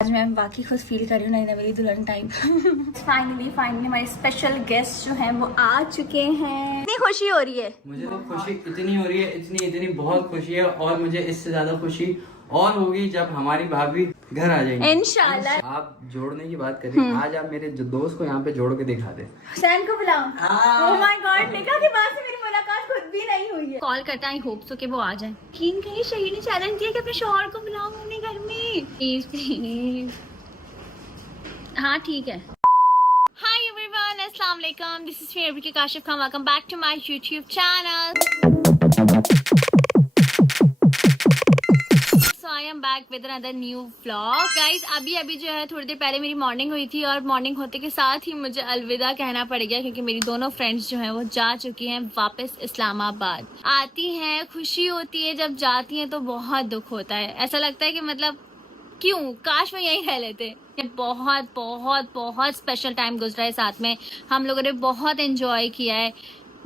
आज मैं वाकई खुद फील कर रही हूँ, नई नवेली दुल्हन टाइप। फाइनली हमारे स्पेशल गेस्ट जो हैं वो आ चुके हैं। इतनी खुशी हो रही है मुझे तो खुशी इतनी हो रही है, इतनी बहुत खुशी है। और मुझे इससे ज्यादा खुशी और होगी जब हमारी भाभी घर आ जाएंगी इंशाल्लाह। आप जोड़ने की बात करें, आज आप मेरे दोस्त को यहाँ पे जोड़ के दिखा दे। हुसैन को बुलाओ। ओह माय गॉड, निकाह के बाद से मेरी मुलाकात खुद भी नहीं हुई है। कॉल करता है, होप सो कि वो आ जाए। यकीन करिए शहीद ने चैलेंज दिया कि अपने शौहर को बुलाओ अपने घर में। Please please. हाँ ठीक है। Hi everyone, Assalamu alaikum. This is Favorite Kashif Khan. Welcome back to my YouTube channel. So I am back with another new vlog. Guys, अभी जो है थोड़ी देर पहले मेरी मॉर्निंग हुई थी और मॉर्निंग होते के साथ ही मुझे अलविदा कहना पड़ गया क्योंकि मेरी दोनों फ्रेंड्स जो हैं वो जा चुकी हैं वापस इस्लामाबाद। आती हैं खुशी होती है, जब जाती हैं तो बहुत दुख होता है। ऐसा लगता है कि मतलब क्यों, काश मैं यहीं रह लेते। बहुत बहुत बहुत स्पेशल टाइम गुजरा है साथ में, हम लोगों ने बहुत एंजॉय किया है,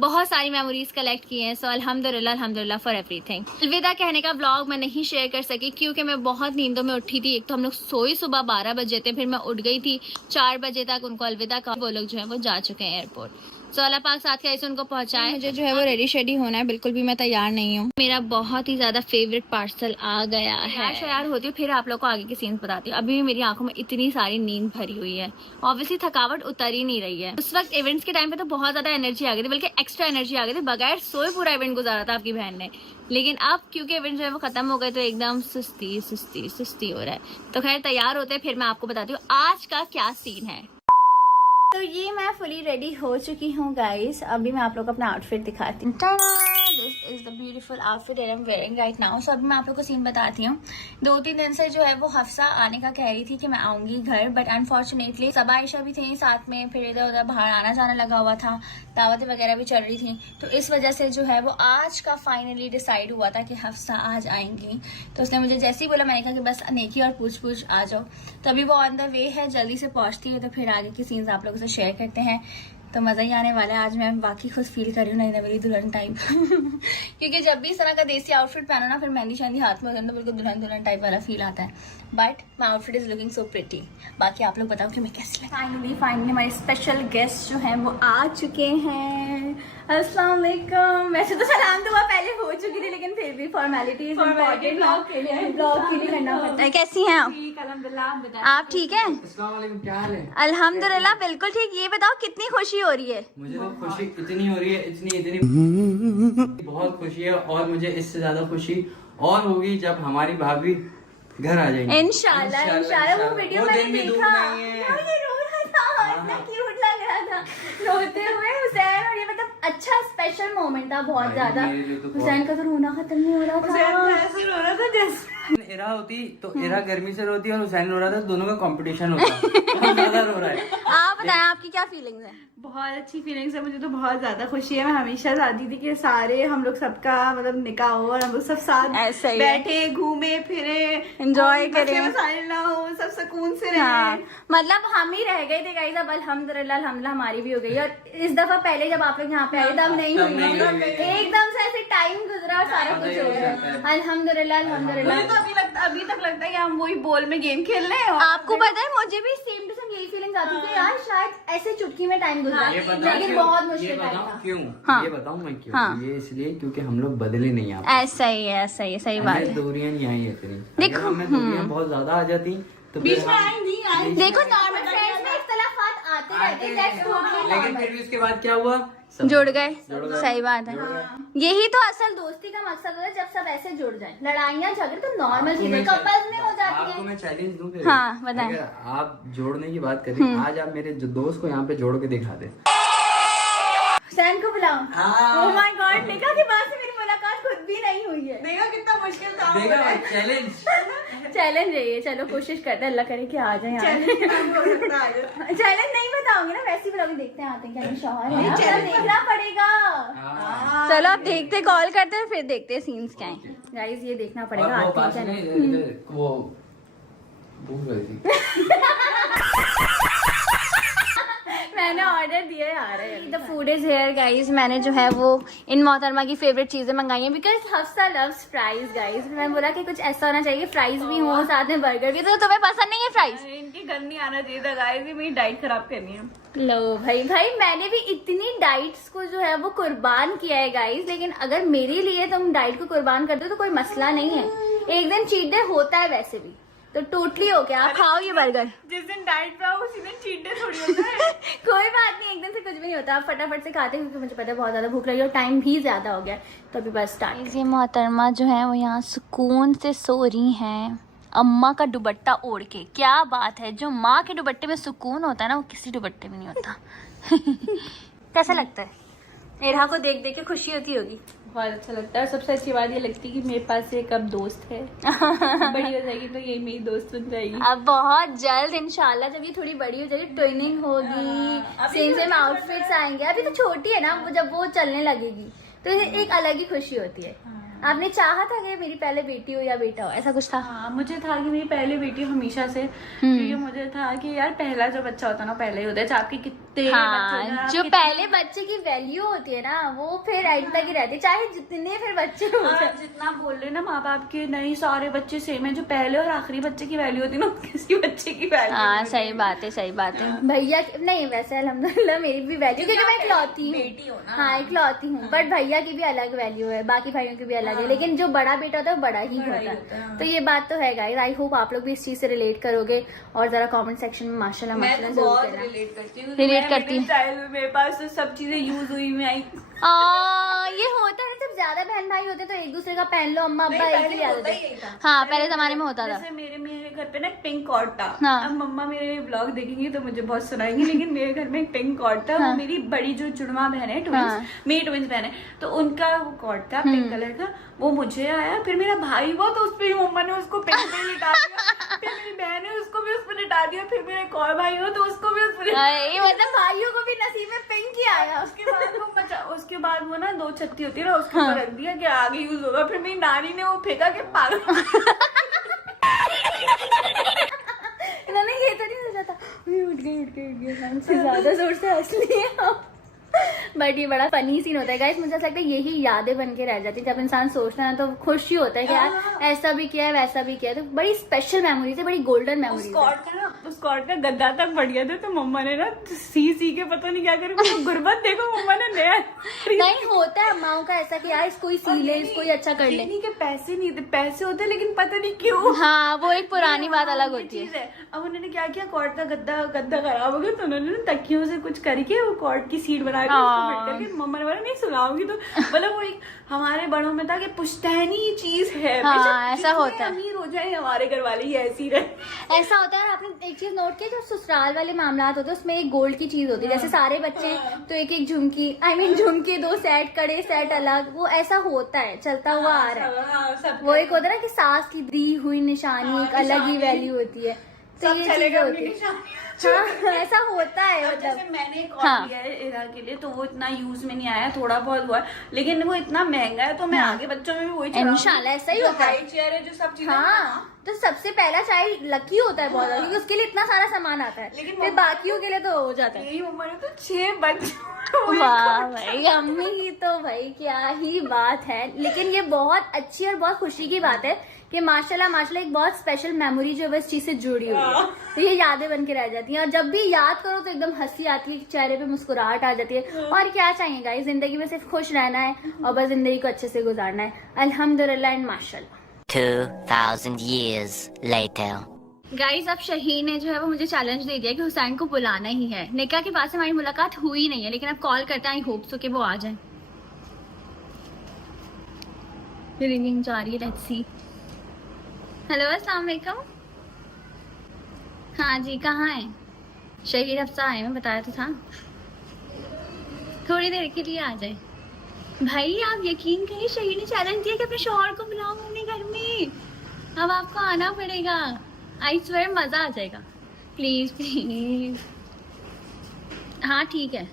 बहुत सारी मेमोरीज कलेक्ट की हैं। सो अल्हम्दुलिल्लाह फॉर एवरीथिंग। अलविदा कहने का व्लॉग मैं नहीं शेयर कर सकी क्योंकि मैं बहुत नींदों में उठी थी। एक तो हम लोग सोई सुबह 12 बजे थे, फिर मैं उठ गई थी 4 बजे तक उनको अलविदा कहा। वो लोग जो है वो जा चुके हैं एयरपोर्ट। सो अल्लाह पाक साथ कैसे उनको पहुंचाए। मुझे जो है वो रेडी शेडी होना है, बिल्कुल भी मैं तैयार नहीं हूँ। मेरा बहुत ही ज्यादा फेवरेट पार्सल आ गया है। तैयार होती हूँ फिर आप लोग को आगे के सीन्स बताती हूँ। अभी भी मेरी आंखों में इतनी सारी नींद भरी हुई है, ऑब्वियसली थकावट उतर ही नहीं रही है। उस वक्त इवेंट्स के टाइम पे तो बहुत ज्यादा एनर्जी आ गई थी, बल्कि एक्स्ट्रा एनर्जी आ गई थी। बगैर सोए पूरा इवेंट गुजारा था आपकी बहन ने, लेकिन अब क्योंकि इवेंट जो है वो खत्म हो गए तो एकदम सुस्ती हो रहा है। तो खैर तैयार होते हैं, फिर मैं आपको बताती हूँ आज का क्या सीन है। तो ये मैं फुली रेडी हो चुकी हूँ गाइस। अभी मैं आप लोग को अपना आउटफिट दिखाती हूँ। This is the beautiful outfit that I am wearing right now. So अभी मैं आप लोग को सीन बताती हूँ। 2-3 दिन से जो है वो हफ्सा आने का कह रही थी कि मैं आऊंगी घर, बट अनफॉर्चुनेटली सब आयशा भी थी साथ में, फिर इधर उधर बाहर आना जाना लगा हुआ था, दावतें वगैरह भी चल रही थी। तो इस वजह से जो है वो आज का फाइनली डिसाइड हुआ था कि हफ्सा आज आएंगी। तो उसने मुझे जैसे ही बोला, मैंने कहा कि बस नेकी और पूछ आ जाओ। तो अभी वो ऑन द वे है, जल्दी से पहुंचती है तो फिर आगे की सीन्स आप लोगों से शेयर करते हैं। तो मज़ा ही आने वाला है। आज मैं वाकई खुद फील कर रही हूँ, नई नवेली दुल्हन टाइप। क्योंकि जब भी इस तरह का देसी आउटफिट पहनो ना, फिर मेहंदी शहंदी हाथ में हो जाए तो बिल्कुल दुल्हन टाइप वाला फील आता है। But my outfit is looking so pretty. बाकी आप लोग बताओ कि मैं कैसी लगी। फाइनली हमारे स्पेशल गेस्ट जो हैं वो आ चुके हैं। अस्सलाम वालेकुम। वैसे तो सलाम दुआ पहले हो चुकी थी, लेकिन फिर भी फॉर्मेलिटीज ब्लॉग के लिए करना पड़ता है। कैसी हैं आप? आप ठीक है? अस्सलाम वालेकुम, क्या हाल है? अल्हम्दुलिल्लाह बिल्कुल ठीक। ये बताओ कितनी खुशी हो रही है? मुझे तो खुशी इतनी हो रही है, इतनी बहुत खुशी है। और मुझे इससे ज्यादा खुशी और होगी जब हमारी भाभी घर आ जाएंगी इंशाल्लाह। वो वीडियो मैंने देखा, ये रो रहा था, इतना क्यूट लग रहा था रोते हुए हुसैन। और ये मतलब अच्छा स्पेशल मोमेंट था बहुत ज्यादा। हुसैन का तो रोना खत्म नहीं हो रहा था, ऐसे रो रहा था जैसे एरा होती तो एरा गर्मी से रोती और हुसैन रो रहा था, दोनों का कंपटीशन होता। बहुत ज्यादा रो रहा है। आप बताएं आपकी क्या फीलिंग्स है? बहुत अच्छी फीलिंग्स है। मुझे तो बहुत ज्यादा खुशी है। मैं हमेशा चाहती थी कि सारे हम लोग सबका मतलब निकाह हो और हम लोग सब साथ बैठे घूमे फिरे एंजॉय करें, मसाइल ना हो, सब सुकून से रहे। हाँ, मतलब हम ही रह गए थे गाइस। अब अल्हम्दुलिल्लाह हमारी भी हो गई। और इस दफा पहले जब आप लोग यहाँ पे आए तब नहीं हुई, एकदम से ऐसे टाइम गुजरा और सारा कुछ हो गया। अल्हम्दुलिल्लाह। अभी तक लगता है कि हम वही बॉल में गेम खेल रहे हैं। आपको पता है मुझे भी सेम टू सेम यही फीलिंग आती थी यार, शायद ऐसे चुटकी में टाइम गुजरा, लेकिन बहुत मुश्किल था। क्यों? हाँ। ये बताऊं मैं क्यों? हाँ। ये इसलिए क्योंकि हम लोग बदले नहीं आप। ऐसा ही है, सही बात है। दूरियां नहीं आई इतनी। देखो, हमें दूरियां बहुत ज्यादा आ जाती तो बीच में आई देखो नॉर्मल फ्रेंड्स में इख्तिलाफात आते रहते हैं, दैट्स टोटली लेकिन नॉर्मल। फिर भी उसके बाद क्या हुआ? जुड़ गए। सही बात है। यही तो असल दोस्ती का मकसद होता है, जब सब ऐसे जुड़ जाएं। लड़ाइयाँ झगड़े तो नॉर्मल चीजें कपल्स में हो जाती आपको है। मैं चैलेंज दूं फिर? हाँ बताएं। अगर आप जोड़ने की बात करें, आज आप मेरे दोस्त को यहाँ पे जोड़ के दिखा दे। हुसैन को बुलाओ। ओह माय गॉड, निकाह के बाद से मेरी मुलाकात खुद भी नहीं हुई है। देखा कितना मुश्किल था। देखा चैलेंज चैलेंज है ये। चलो कोशिश करते हैं, अल्लाह करे कि आ जाए। चैलेंज नहीं बताऊंगी ना, वैसे ही बताऊंगी। देखते हैं आते हैं क्या नहीं शौहर है, अब देखना पड़ेगा। चलो अब देखते, कॉल करते हैं फिर देखते हैं सीन्स क्या हैं। गाइस ये देखना पड़ेगा आते हैं क्या नहीं। वो भूख लगी थी। मैंने ऑर्डर दिया यार, the food food is here guys. मैंने जो है वो इन मोहतरमा की फेवरेट चीजें मंगाई हैं because Hafsa loves fries guys. मैंने बोला कि कुछ ऐसा होना चाहिए, फ्राइज भी हो साथ में बर्गर भी। तो तुम्हें पसंद नहीं है फ्राइज? इनके घर नहीं आना चाहिए था गाइस, ये मेरी डाइट खराब करनी है। लो भाई मैंने भी इतनी डाइट्स को जो है वो कुर्बान किया है गाइज, लेकिन अगर मेरे लिए तुम डाइट को कुर्बान कर दो तो कोई मसला नहीं है। एक दिन चीट डे होता है वैसे भी, तो टोटली हो गया। आप खाओ ये बर्गर। जिस दिन डाइट पे आओ उसी दिन चीट डे थोड़ी होता है। कोई बात नहीं, एक दिन से कुछ भी नहीं होता। आप फटाफट से खाते हैं क्योंकि मुझे पता है बहुत ज्यादा भूख लगी और टाइम भी ज्यादा हो गया, तो अभी बस स्टार्ट। ये मोहतरमा जो है वो यहाँ सुकून से सो रही हैं अम्मा का दुपट्टा ओढ़ के। क्या बात है, जो माँ के दुपट्टे में सुकून होता है ना वो किसी दुपट्टे में नहीं होता। कैसा लगता है? इरहा को देख देख के खुशी होती होगी। बहुत अच्छा लगता है। सबसे अच्छी बात ये लगती है कि मेरे पास एक अब दोस्त है। बड़ी हो जाएगी तो ये मेरी दोस्त बन जाएगी। अब बहुत जल्द इंशाल्लाह जब ये थोड़ी बड़ी हो जाएगी, ट्रेनिंग होगी, सेम सेम आउटफिट्स आएंगे। अभी तो छोटी है ना वो, जब वो चलने लगेगी तो एक अलग ही खुशी होती है। आपने चाहा था कि मेरी पहले बेटी हो या बेटा हो, ऐसा कुछ था? हाँ, मुझे था कि मेरी पहली बेटी हमेशा से, क्योंकि मुझे था कि यार पहला जो बच्चा होता है ना पहले ही होता है, चाहे आपके कितने हाँ, जो पहले बच्चे की वैल्यू होती है ना वो फिर एंड तक ही रहती है, चाहे जितने फिर बच्चे हो जाए। जितना बोल रहे ना माँ बाप के नहीं सारे बच्चे सेम है, जो पहले और आखिरी बच्चे की वैल्यू होती है ना किसी बच्चे की वैल्यू। हाँ सही बात है, सही बात है। भैया नहीं, वैसे अल्हम्दुलिल्लाह मेरी भी वैल्यू, क्योंकि मैं इकलौती हूँ। बेटी हो ना? हाँ इकलौती हूँ, बट भैया की भी अलग वैल्यू है, बाकी भाइयों की भी अलग है, लेकिन जो बड़ा बेटा होता है वो बड़ा ही होता है। तो ये बात तो है गाइस। आई होप आप लोग भी इस चीज से रिलेट करोगे और जरा कमेंट सेक्शन में माशाल्लाह माशाल्लाह जरूर कहना। रिलेट करती हूँ। मेरे पास तो सब चीजें यूज हुई में आई। ये होता है जब ज्यादा बहन भाई होते तो एक दूसरे का पहन लो, अम्मा अब्बा एक ही ले आते थे। हाँ पहले जमाने में होता था। जैसे मेरे घर पे ना एक पिंक कॉर्ड था। हाँ। अब मम्मा मेरे ब्लॉग देखेंगी तो मुझे बहुत सुनाएंगी, लेकिन मेरे घर में एक पिंक कॉर्ड था। वो मेरी बड़ी जो जुड़वा बहन है, ट्विंस, मेरी ट्विंस बहन है, तो उनका वो कॉर्ड था पिंक कलर का, वो मुझे आया। फिर मेरा भाई हुआ तो उस पर मम्मा ने उसको पिंक पे लिटा दिया। फिर मेरी बहन है उसको भी उस पर लिटा दिया। फिर मेरा एक और भाई हुआ तो उसको भी उस पर। मतलब भाइयों को भी नसीब में पिंक ही आया। उसके बाद वो ना 2 छत्ती होती है ना, उसको रख दिया कि आगे यूज होगा। फिर मेरी नानी ने वो फेंका के पागल। इन्होंने ये तो नहीं सोचा था उठ गई हमसे ज्यादा जोर से हंस लिया। बट ये बड़ा फनी सीन होता है गाइस। मुझे ऐसा लगता है यही यादें बन के रह जाती है। जब इंसान सोचता है ना तो खुशी होता है कि यार ऐसा भी किया है वैसा भी किया है। तो बड़ी स्पेशल मेमोरीज है, बड़ी गोल्डन मेमोरीज है। उस कॉर्ड का गद्दा तक बढ़ गया था, तो मम्मा ने ना सी के पता नहीं क्या करे गुर्बत देखो मम्मा ने नया। नहीं होता है माओ का ऐसा कि यार इसको ही सी ले, इसको ही अच्छा कर ले। के पैसे नहीं थे, पैसे होते लेकिन पता नहीं क्यों। हाँ वो एक पुरानी बात अलग होती है। अब उन्होंने क्या किया, कॉर्ड का गद्दा खराब हो गया तो उन्होंने तकियों से कुछ करके वो कॉर्ड की सीट बना के मम्मा ने बोला नहीं सुनाओगी तो। मतलब वो एक हमारे बड़ों में था कि पुश्तैनी चीज है। हाँ, ऐसा होता है। अमीर हो जाए हमारे घर वाले ही ऐसी रहे। ऐसा होता है। आपने एक चीज नोट की, जो ससुराल वाले मामलात होते हैं उसमें एक गोल्ड की चीज होती है। जैसे सारे बच्चे तो एक एक झुमकी, झुमके 2 सेट, कड़े सेट अलग, वो ऐसा होता है, चलता हुआ आ रहा है। वो एक होता है ना कि सास की दी हुई निशानी एक अलग ही वैल्यू होती है। तो ये चीजें होती है। हाँ, ऐसा होता है। मतलब जैसे मैंने एक और लिया है इरा के लिए, तो वो इतना यूज में नहीं आया, थोड़ा बहुत हुआ, लेकिन वो इतना महंगा है तो मैं आगे बच्चों में भी वही इंशाल्लाह ऐसा ही होता है। चेयर है जो सब चीजें। हाँ तो सबसे पहला चाइल्ड लकी होता है बहुत ज्यादा, क्योंकि उसके लिए इतना सारा सामान आता है, लेकिन फिर बाकियों के लिए तो हो जाता है। मेरी मम्मा ने तो 6 बच्चे। वाह भाई, अम्मी की तो भाई क्या ही बात है। लेकिन ये बहुत अच्छी और बहुत खुशी की बात है कि माशाल्लाह एक बहुत स्पेशल मेमोरी जो है इस चीज से जुड़ी हुई है, तो ये यादें बन के रह जाती हैं। और जब भी याद करो तो एकदम हंसी आती है, चेहरे पे मुस्कुराहट आ जाती है। और क्या चाहिए गाइस, जिंदगी में सिर्फ खुश रहना है और बस जिंदगी को अच्छे से गुजारना है। अल्हम्दुलिल्लाह एंड माशाल्लाह। 2000 years later. गाइज अब शहीन ने जो है वो मुझे चैलेंज दे दिया कि हुसैन को बुलाना ही है। निका के पास हमारी मुलाकात हुई नहीं है, लेकिन अब कॉल करते हैं, आई होप सो कि वो आ जाए। रिंगिंग जा रही है, लेट्स सी। हेलो अस्सलाम वालेकुम। हाँ जी, कहाँ है? शहीद हफ्सा आए, मैं बताया तो था। थोड़ी देर के लिए आ जाए। भाई आप यकीन करिए, शहीद ने चैलेंज दिया कि अपने शौहर को बुलाओ अपने घर में। अब आपको आना पड़ेगा। आई स्वेयर मजा आ जाएगा। Please please. हाँ ठीक है,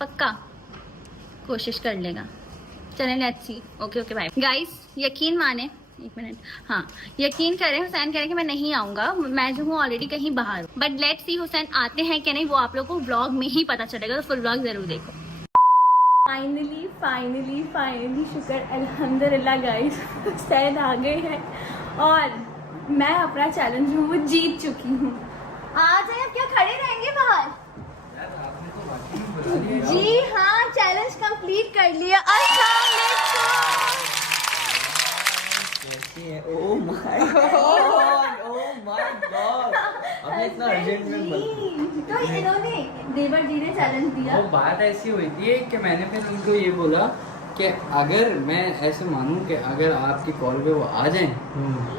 पक्का कोशिश कर लेगा। चलें, let's see. Okay okay bye guys. यकीन माने, एक मिनट, हाँ यकीन करें, हुसैन कह रहे कि मैं नहीं आऊंगा, मैं जो हूँ ऑलरेडी कहीं बाहर हूँ। बट लेट्स सी हुसैन आते हैं कि नहीं, वो आप लोगों को व्लॉग में ही पता चलेगा, तो फुल व्लॉग जरूर देखो। फाइनली शुक्र अल्हम्दुलिल्लाह गाइस सैद आ गए हैं और मैं अपना चैलेंज वो जीत चुकी हूँ। आ जाए, अब क्या खड़े रहेंगे बाहर? जी हाँ, चैलेंज कंप्लीट कर लिया। ओह माय गॉड, अभी इतना अर्जेंट में तो इन्होंने देवर जी ने चैलेंज दिया। वो बात ऐसी हुई थी कि मैंने फिर उनको ये बोला कि अगर मैं ऐसे मानूं कि अगर आपकी कॉल पे वो आ जाएं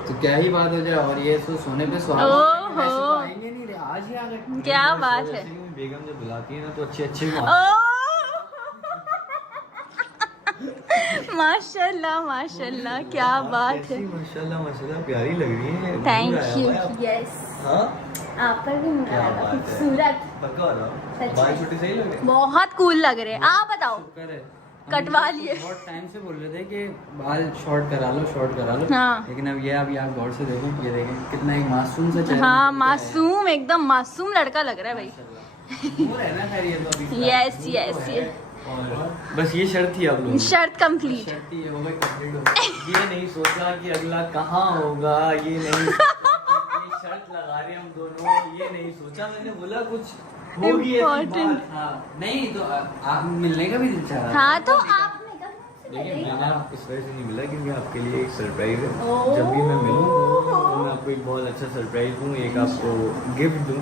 तो क्या ही बात हो जाए, और ये सोने पे सुहागा ओहो। ऐसे तो आएंगे नहीं, आज ही आ गए। क्या बात है। बेगम जब बुलाती है ना तो अच्छे माशाल्लाह क्या बात है। माशाल्लाह प्यारी लग रही है। Thank you. यस, हाँ आप पर भी क्या बात है। खूबसूरत, पक्का हो रहा सच्ची। बाल छोटे सही लग रहे बहुत कूल लग रहे हैं। आप बताओ। शुक्र है। कटवा हम लिए। बहुत टाइम से बोल रहे थे कि बाल शॉर्ट करा लो हाँ। लेकिन अब अभी आप गौर से देखें, ये देखें कितना एक मासूम सा चेहरा हाँ, निकल के आया है। मासूम, एकदम मासूम लड़का लग रहा है भाई। वो रहना खैर ये तो अभी Yes, वो yes, तो है। yes. और बस ये शर्त थी आप लोगों की। शर्त कंप्लीट। शर्त ही हो गई, कंप्लीट हो गई। ये नहीं सोचा कि अगला कहाँ होगा, ये नहीं सोचा कि ये शर्त लगा रहे हम दोनों, ये नहीं सोचा। मैंने बोला कुछ होगी ऐसी Important. बात। हाँ, नहीं तो आप मिलने का भी दिल चाह रहा था। हाँ तो आपने कब देखिए मैंने आपको इस वजह से नहीं मिला क्योंकि आपके लिए एक सरप्राइज है। ओह। जब भी मैं मिलूँ तो मैं आपको एक बहुत अच्छा सरप्राइज दूँ, एक आपको गिफ्ट दूँ।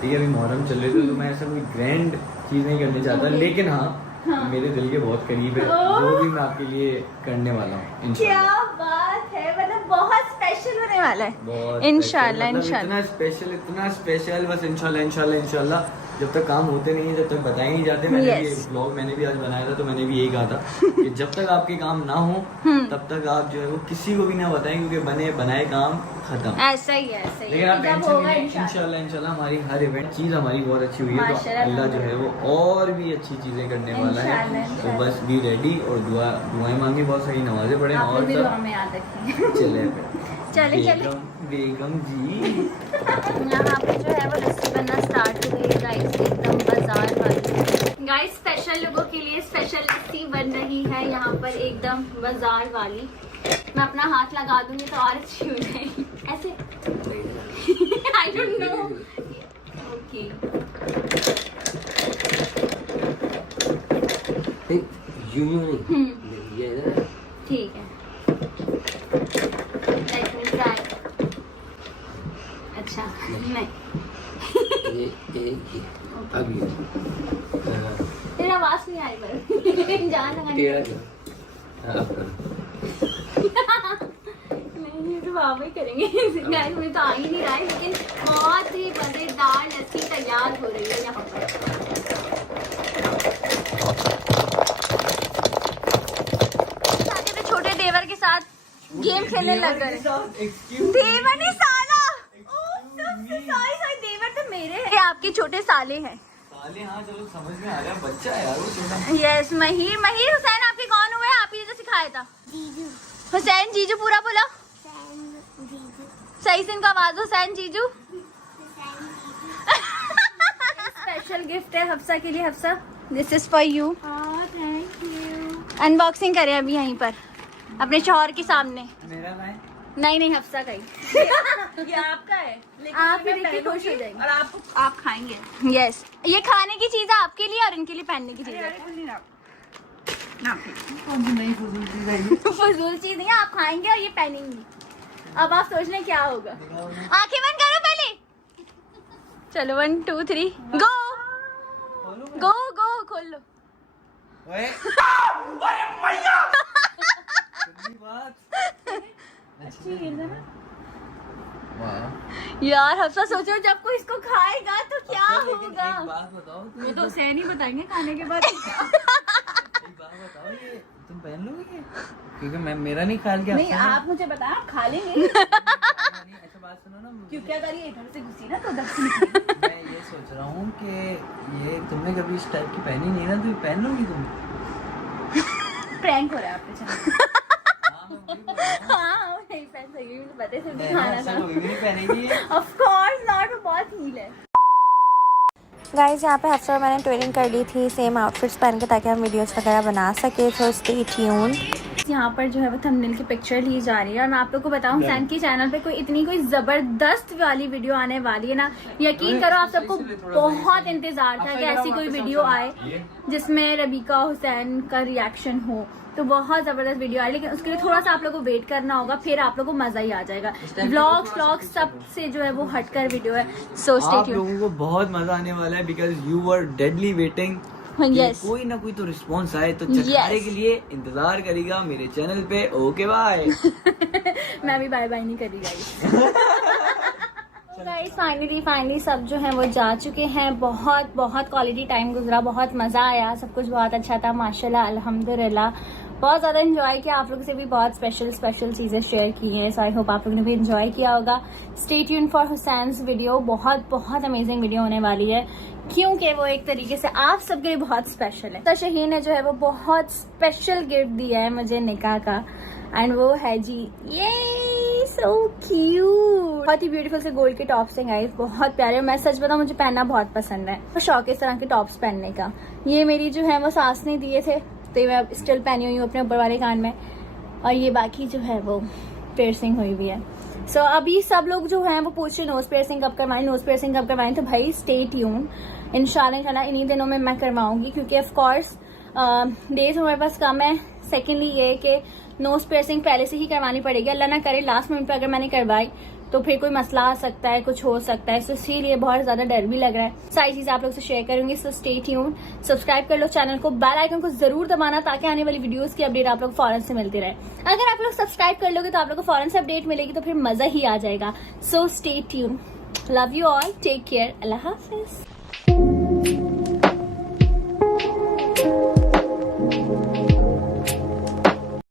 ठीक है, अभी मुहर्रम चल रहे थे तो मैं ऐसा कोई ग्रैंड चीज़ नहीं करने चाहता, लेकिन हाँ मेरे दिल के बहुत करीब है जो भी मैं आपके लिए करने वाला हूँ। क्या बात है, मतलब बहुत स्पेशल होने वाला है। बहुत इंशाल्लाह, special, मतलब इंशाल्लाह। इतना स्पेशल बस इंशाल्लाह जब तक काम होते नहीं है, जब तक बताए नहीं जाते। मैंने भी Yes. एक ब्लॉग मैंने भी आज बनाया था तो मैंने भी यही कहा था कि जब तक आपके काम ना हो तब तक आप जो है वो किसी को भी ना बताएं, क्योंकि बने बनाए काम खत्म। ऐसा ही है, ऐसा ही लेकिन है। आप जब टेंशन होगा नहीं, इंशाल्लाह। इंशाल्लाह हमारी हर इवेंट चीज़ हमारी बहुत अच्छी हुई है तो माशाल्लाह, अल्लाह जो है वो और भी अच्छी चीज़ें करने वाला है। इंशाल्लाह, तो बस बी रेडी और दुआएं मांगी, बहुत सारी नमाजें पढ़े आप और भी सब दुआ में याद रखें। चले चले। बेगम जी। यहाँ पे जो है वो लस्सी बनना स्टार्ट हो गई है गाइस, एकदम बाजार वाली। गाइस स्पेशल लोगों के लिए स्पेशल लस्सी बन रही है यहाँ पर, एकदम बाजार वाली। मैं अपना हाथ लगा दूंगी तो और अच्छी हो जाएगी ऐसे। I don't know. ओके, ठीक है। Let me try. अच्छा नहीं, तेरा आवाज नहीं आई पर जान लगा नहीं, ये तो बाबा ही करेंगे। गाइस मुझे तो आ ही नहीं रहा है, लेकिन बहुत ही मजेदार लस्सी तैयार हो रही है यहाँ पर। छोटे देवर के साथ गेम खेलने लग गए। देवर नहीं, साला। सॉरी, देवर तो मेरे हैं, आपके छोटे साले हैं। साले, हाँ चलो समझ में आ गया, बच्चा है यार वो छोटा। यस, महिर हुसैन आपके कौन हुए? आप ही तो सिखाया था। जीजू हुसैन, जीजू पूरा बोला। सही से इनका आवाज, हुसैन जीजू। स्पेशल गिफ्ट है हफ्सा के लिए। Hafsa, this is for you. Thank you. Unboxing करें अभी यहीं पर अपने शौहर के सामने। मेरा भाई नहीं हफ्सा का ही। ये आपका है, लेकिन आप मैं ही देखिए, पहनूंगी खुश हो जाएंगे। और आप खाएंगे। यस, ये खाने की चीज है आपके लिए और इनके लिए पहनने की चीज है। फजूल चीज नहीं है, आप खाएंगे और ये पहनेंगी। अब आप सोच लें क्या होगा। आंखें बंद करो पहले। चलो 1 2 3 गो गो गो, खोल लो। ओए यार हफ्सा सोचो जब कोई इसको खाएगा तो क्या होगा। एक बात बताओ, वो तो सैन ही बताएंगे खाने के बाद। एक बात बताओ, ये तुम पहन लोगे? क्योंकि मैं मेरा नहीं ख्याल किया। नहीं, आप मुझे बताएं, आप खा लेंगे। ऐसा बात सुनो ना, क्योंकि अगर ये इधर से घुसी ना तो उधर से निकलेगी। मैं ये सोच रहा हूँ कि ये तुमने कभी इस टाइप की पहनी नहीं ना, तो ये पहन लोगी तुम? प्रैंक हो रहा है आपके चैनल। हाँ नहीं पहन सही, मुझे पता है सिर्फ नहीं, दिखाना ऐसा था। कभी भी नहीं पहनेगी ये। ऑफ कोर्स नॉट, वो बहुत हील है। गाइस यहाँ पे हफ्सा और मैंने ट्विनिंग कर ली थी सेम आउटफिट्स पहन के, ताकि हम वीडियोस वगैरह बना सके। तो स्टे ट्यून्ड। यहाँ पर जो है वो थंबनेल की पिक्चर ली जा रही है और मैं आप लोग को बताऊँ सैन के चैनल पे कोई जबरदस्त वाली वीडियो आने वाली है ना, यकीन करो आप सबको बहुत इंतजार था कि ऐसी कोई वीडियो आए जिसमें रबीका हुसैन का रिएक्शन हो। तो बहुत जबरदस्त वीडियो आई, लेकिन उसके लिए थोड़ा सा आप लोगों को वेट करना होगा, फिर आप लोगों को मजा ही आ जाएगा। व्लॉग सब से जो है वो हटकर वीडियो है। सो स्टे आप ट्यून्ड। लोगों को बहुत मजा आने वाला है because you were deadly waiting. Yes. कोई ना कोई तो रिस्पॉन्स आए, तो चटकारे के लिए इंतजार करेगा मेरे चैनल पे। Okay bye. मैं भी बाय बाय नहीं कर रही गाइस। फाइनली सब जो है वो जा चुके हैं। बहुत क्वालिटी टाइम गुजरा, बहुत मजा आया, सब कुछ बहुत अच्छा था माशाल्लाह अल्हम्दुलिल्लाह। बहुत ज्यादा एंजॉय किया, आप लोगों से भी बहुत स्पेशल चीजें शेयर की हैं। सो आई होप आप लोगों ने भी एंजॉय किया होगा। Stay tuned for Hussain's video, बहुत अमेजिंग वीडियो होने वाली है, क्योंकि वो एक तरीके से आप सबके लिए बहुत स्पेशल है। तो शहीन ने जो है वो बहुत स्पेशल गिफ्ट दिया है मुझे निकाह का, एंड वो है जी ये सो क्यूट। बहुत ही ब्यूटीफुल से गोल्ड के टॉप्स हैं गाइस, बहुत प्यारे। मैं सच बताऊं मुझे पहनना बहुत पसंद है, तो शौक इस तरह के टॉप्स पहनने का। ये मेरी जो है वो सास ने दिए थे, तो मैं स्टिल पहनी हुई हूँ अपने ऊपर वाले कान में, और ये बाकी जो है वो पियर्सिंग हुई हुई है। सो अभी सब लोग जो हैं वो पूछ रहे नोज पियर्सिंग कब करवाएं, तो भाई स्टे ट्यून। इंशाल्लाह इन्हीं दिनों में मैं करवाऊंगी, क्योंकि ऑफ कोर्स डेज हमारे पास कम है। सेकेंडली ये कि नोज पियर्सिंग पहले से ही करवानी पड़ेगी, अल्लाह ना करे लास्ट मिनट पे अगर मैंने करवाई तो फिर कोई मसला आ सकता है, कुछ हो सकता है। सो इसीलिए बहुत ज्यादा डर भी लग रहा है। सारी चीजें आप लोग से शेयर करूंगी। सो स्टे ट्यून, सब्सक्राइब कर लो चैनल को, बेल आइकन को जरूर दबाना, ताकि आने वाली वीडियोस की अपडेट आप लोग फौरन से मिलती रहे। अगर आप लोग सब्सक्राइब कर लोगे तो आप लोग को फौरन से अपडेट मिलेगी, तो फिर मजा ही आ जाएगा। So stay tune, love you all, take care, Allah Hafiz.